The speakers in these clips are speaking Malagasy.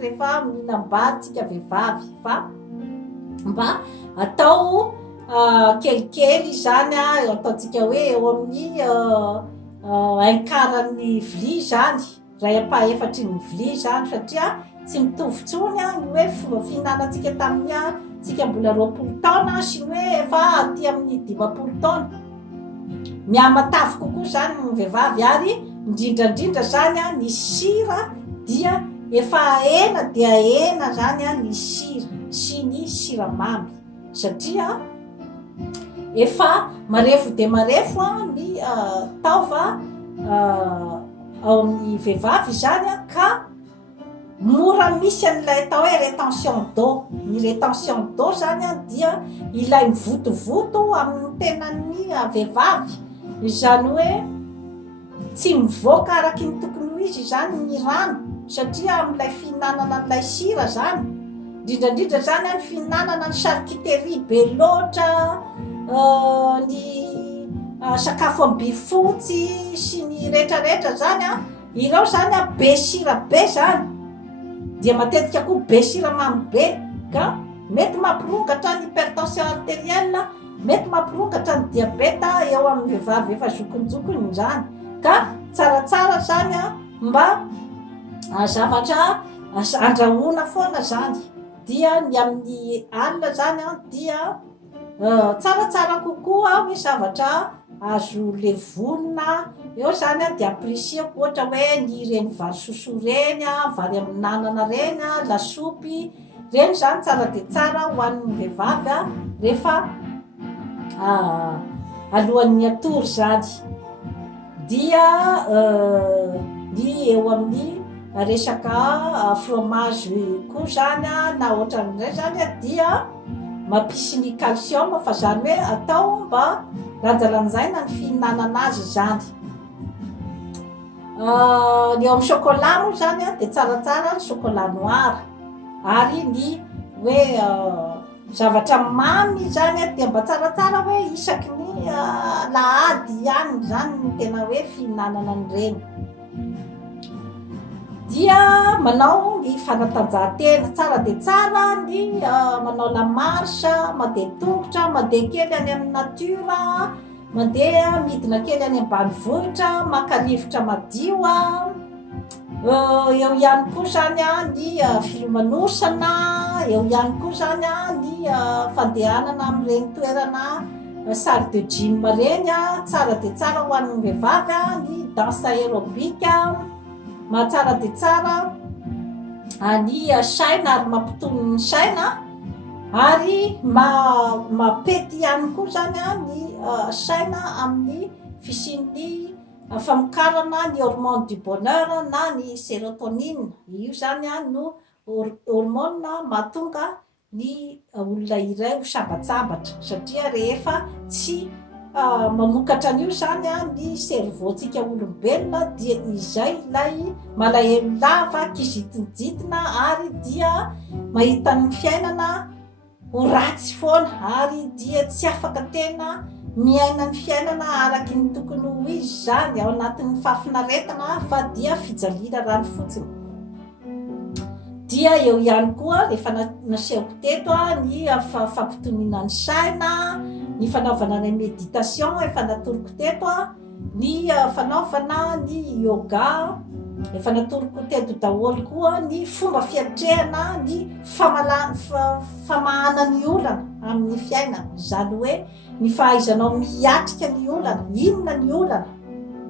rehefa mihinam-batsika vehivavy fa mba atao kelikely zany ataontsika hoe eo amin'ny ainkaran'ny vilia zany ray apa-efatry ny vilia zany satria tsy mitovy tsony ny hoe fomba fihinanantsika tamin'ny tsika mbola 20 taona sy ny hoe efa aty amin'ny 20 taona mihamatavy kokoa zany ny vehivavy ary indrindrandrindra zany ny sira dia efa ena dia ena zany ny sira sy ny siramamy satria efa marefo de marefo ny taova ao amin'ny vehivavy zany ka mora misy an'ilay atao hoe rétention d'eau ny rétention d'eau zany dia ilay mivotovoto amin'ny tenan'ny vehivavy zany hoe tsy mivoaka araky ny tokony ho izy zany ny rano satria amin'ilay fihinanana an'ilay sira zany indrindrandrindra zany ny fihinanana ny charcuterie be loatra ny sakafo ambifotsy sy ny rehetrarehetra zany ireo zany be sira be zany dia matetika koa be siramamy be ka mety mampirongatra ny hypertension artérielle mety mampirongatra ny diabeta eo amin'ny vehivavy efa zokonjokony zany ka tsaratsara zany mba zavatra andrahoana foana zany dia ny amin'ny alina zany dia tsaratsara kokoa hoe zavatra azo levonina eo zany dia apprécieko ohatra hoe ny reny vary soso reny vary amin'anana reny lasopy reny zany tsara de tsara ho an'ny vehivavy rehefa alohan'ny atory zany dia ny eo amin'ny resaka fromage koa zany na ohatran'izay zany dia mampisy ny calcium fa zany hoe atao mba lanjalanjaina ny fihinanana azy zany ny eo amin'ny chocolat moa zany de tsaratsara ny chocolat noir ary ny hoe zavatra mamy zany dia mba tsaratsara hoe isaky ny lahady ihany zany ny tena hoe fihinanana an'ireny dia manao ny fanatanjahantena tsara de tsara ny manao la marche mandeha tongotra mandeha kely any amin'ny natura mandeha midina kely any ambanivohitra maka rivotra madio eo ihany koa zany ny filomanosana eo ihany koa zany ny fandehanana amin'ireny toerana salle de gym reny tsara de tsara ho an'ny vehivavy ny danse aérobika mahatsara de tsara ny saina ary mampitony ny saina ary mapety ihany koa zany ny saina amin'ny fisian'ny famokarana ny hormone du bonheur na ny sérotonine io zany no hormone mahatonga ny olona iray ho sambatsambatra satria rehefa tsy mamokatra an'io zany ny cerveau-tsika olombelona dia izay ilay malahelo lava kizitinjitina ary dia mahita ny fiainana ho ratsy foana ary dia tsy afaka tena miaina ny fiainana araky ny tokony ho izy zany ao anatin'ny fahafinaretana fa dia fijaliana rano fotsiny dia eo ihany koa rehefa nasehoko teto ny fampitoniana ny saina ny fanaovana ny méditation efa natoroko teto ny fanaovana ny yoga efa natoroko teto daholo koa ny fomba fiatrehana ny famahana ny olana amin'ny fiainana zany hoe ny fahaizanao miatrika ny olana inona ny olana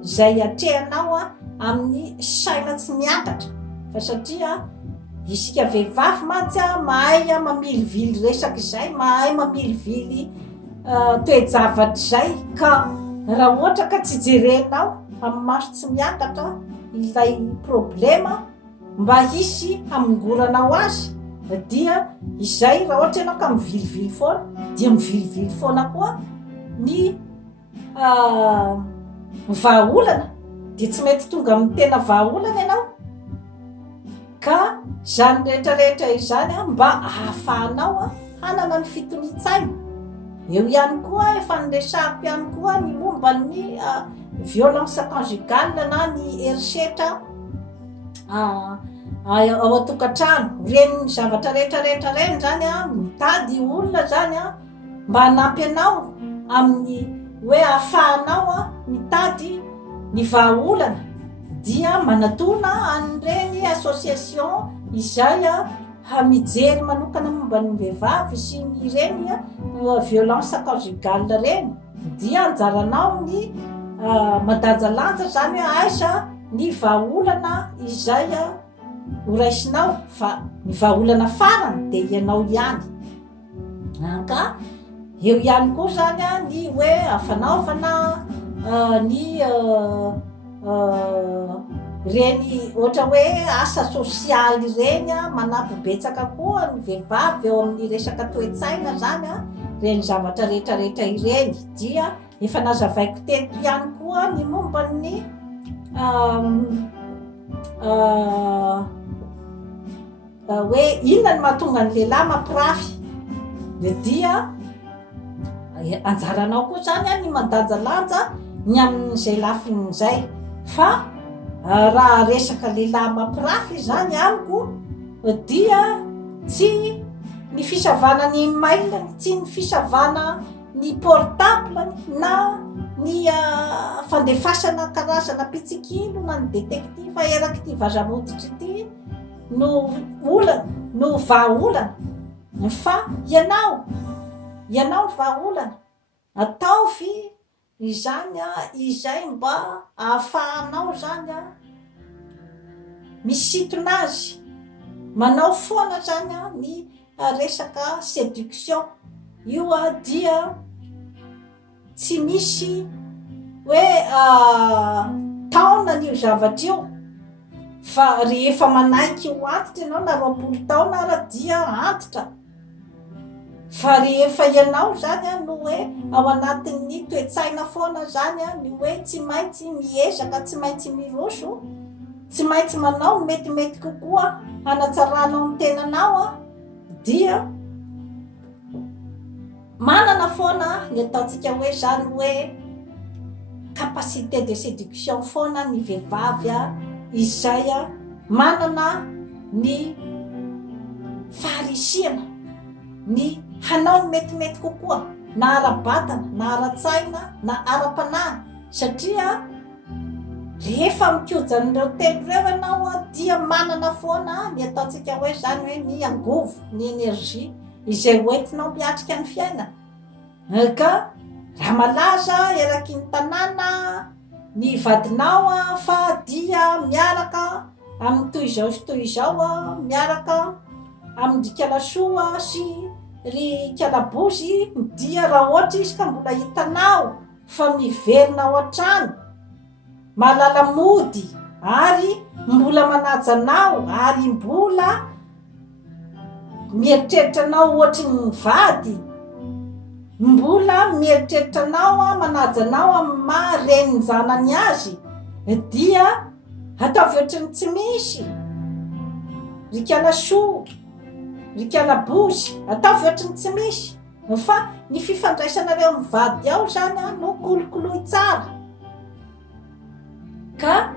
zay atrehanao amin'ny saina tsy miakatra fa satria isika vehivavy mantsy mahay mamilivily resaky zay mahay mamilivily toejavatra zay ka raha ohatra ka tsy jerenao amin'ny maso tsy miakatra ilay problema mba hisy hamongoranao azy dia izay raha ohatra ianao ka mivilivily foana dia mivilivily foana koa ny vahaolana dia tsy mety tonga amin'ny tena vahaolana ianao ka zany rehetrarehetra izany mba ahafahanao hanana ny fitoni-tsaina eo ihany koa efa niresahako ihany koa ny momba ny violence conjugale na ny herisetra ao atokantrano reny zavatra rehetrarehetra reny zany a mitady olona zany a mba hanampy anao amin'ny hoe ahafahanao a mitady ny vahaolana dia manatona an'ireny association izay a hamijery manokana momba ny vehivavy sy ny reny violence conjugale reny dia anjaranao ny madanjalanja zany hoe aiza ny vahaolana izay horaisinao fa ny vahaolana farany de ianao ihany ka eo ihany koa zany a ny hoe afanaovana ny reny ohatra hoe asa sosialy reny a manampy betsaka koa ny vehivavy eo amin'ny resaka toe-tsaina zany a reny zavatra rehetrarehetra ireny dia efa nazavaiko teto ihany koa ny momba ny hoe inona ny mahatonga ny lehilahy mampirafy de dia anjaranao koa zany a ny mandanjalanja ny amin'izay lafin'izay fa raha resaka lehilahy mampirafy zany amiko dia tsy ny fisavana ny mail tsy ny fisavana ny portable na ny fandefasana karazana pitsikilo na ny detektiva eraky ty vazamoditry ty no olana no vahaolana fa ianao ny vahaolana ataovy izany izay mba ahafahanao zany misintona azy manao foana zany ny resaka séduction io dia tsy misy hoe taona n'io zavatra io fa rehefa manaiky ho antitra ianao na 20 taona raha dia antitra fa rehefa ianao zany no hoe ao anatin'ny toe-tsaina foana zany ny hoe tsy maintsy miezaka tsy maintsy miroso tsy maintsy manao ny metimety kokoa hanatsaranao ny tenanao dia manana foana ny ataontsika hoe zany hoe capacité de séduction foana ny vehivavy izay manana ny faharisiana ny hanao ny metimety kokoa na ara-batana na ara-tsaina na ara-panahy satria rehefa mikojan'ireo telo reo ianao dia manana foana ny ataontsika hoe zany hoe ny angovo ny énergie izay hoentinao miatrika ny fiaina ka raha malaza eraky ny tanàna ny vadinao fa dia miaraka amin'ny toy izao sy toy izao miaraka amin'ny rikalasoa sy ry kalabozy dia raha ohatra izy ka mbola hitanao fa miverinao an-trano malala mody ary mbola manajanao ary mbola mieritreritranao ohatry ny vady mbola mieritreritranao manajanao amin'ny mareny ny zanany azy dia ataovy ohatry ny tsy misy rikalasoa rikalabozy ataovy ohatry ny tsy misy fa ny fifandraisanareo mivady ao zany no kolokoloy tsara ka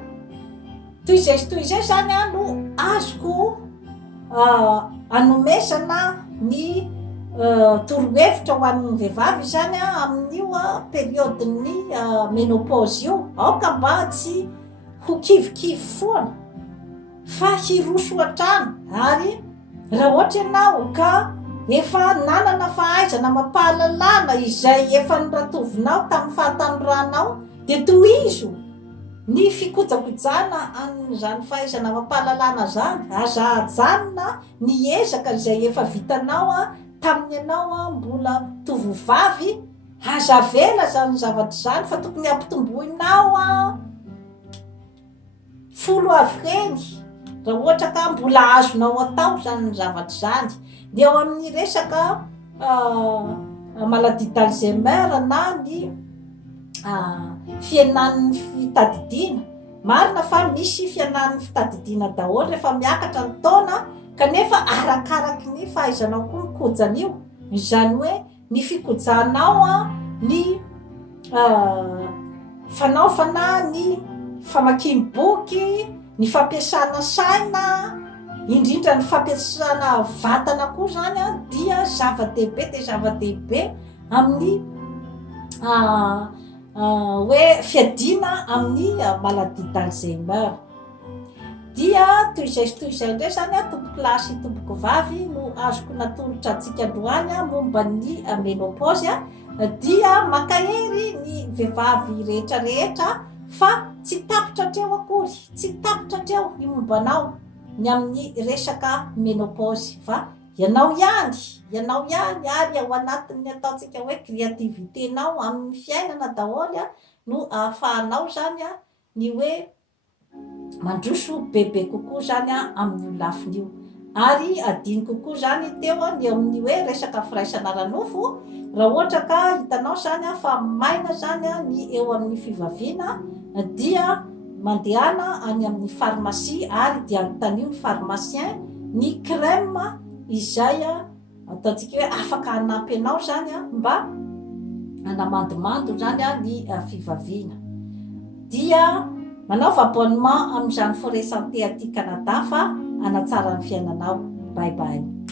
toy izay zany no azoko anomesana ny torohevitra ho an'ny vehivavy zany amin'io periodeny ménopause io aoka mba tsy ho kivikivy foana fa hiroso an-trano ary raha ohatra ianao ka efa nanana fahaizana mampahalalana izay efa niratovinao tamin'ny fahatanoranao de tohizo ny fikojakojana an'izany fahaizana mampahalalana zany aza ajanona ny ezaka izay efa vitanao tamin'ny ianao mbola tovovavy aza vela zany zavatra zany fa tokony ampitomboinao folo avy reny raha ohatra ka mbola azonao atao zany ny zavatra zany de eo amin'ny resaka maladie d'Alzheimer na ny fianan'ny fitadidiana marina fa misy fianan'ny fitadidiana daholo rehefa miakatra ny taona kanefa arakaraky ny fahaizanao koa mikojan'io izany hoe ny fikojanao ny fanaovana ny famakiam-boky ny fampiasana saina indrindra ny fampiasana vatana koa zany a dia zava-dehibe de zava-dehibe amin'ny hoe fiadina amin'ny maladie d'Alzheimer. Dia toy izay ndray zany a tompoko lahy sy tompoko vavy no azoko natolotra antsika androany momba ny ménopause dia makahery ny vehivavy rehetrarehetra fa tsy tapitra atreo akory, tsy tapitra atreo ny mombanao ny amin'ny resaka ménopause fa ianao ihany ary ao anatin'ny ataontsika hoe créativiténao amin'ny fiainana daholo no ahafahanao zany ny hoe mandroso bebe kokoa zany amin'ny lafin'io. Ary adiny kokoa zany teo ny amin'ny hoe resaka firaisana ara-nofo raha ohatra ka hitanao zany fa maina zany ny eo amin'ny fivavina dia mandehana any amin'ny pharmacie ary dia anontaniana ny pharmacien ny crème izay ataontsika hoe afaka hanampy anao zany mba hanamandomando zany ny fivavina. Dia manaova abonnement amin'izany Forêt Santé aty Canada fa hanatsara ny fiainanao. Bye bye.